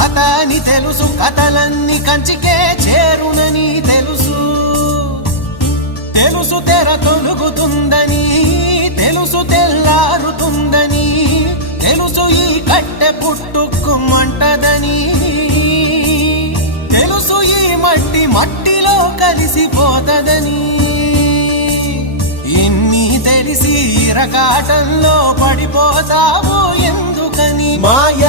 కథ అని తెలుసు, కథలన్నీ కంచికే చేరునని తెలుసు. తెలుసు తెర తొలుగుతుందని, తెలుసు తెల్లారుతుందని, తెలుసు ఈ కట్టె పుట్టుకుమంటదని, తెలుసు ఈ మట్టి మట్టిలో కలిసిపోతదని. ఇన్ని తెలిసి ఇరకాటంలో పడిపోతావు ఎందుకని? మాయ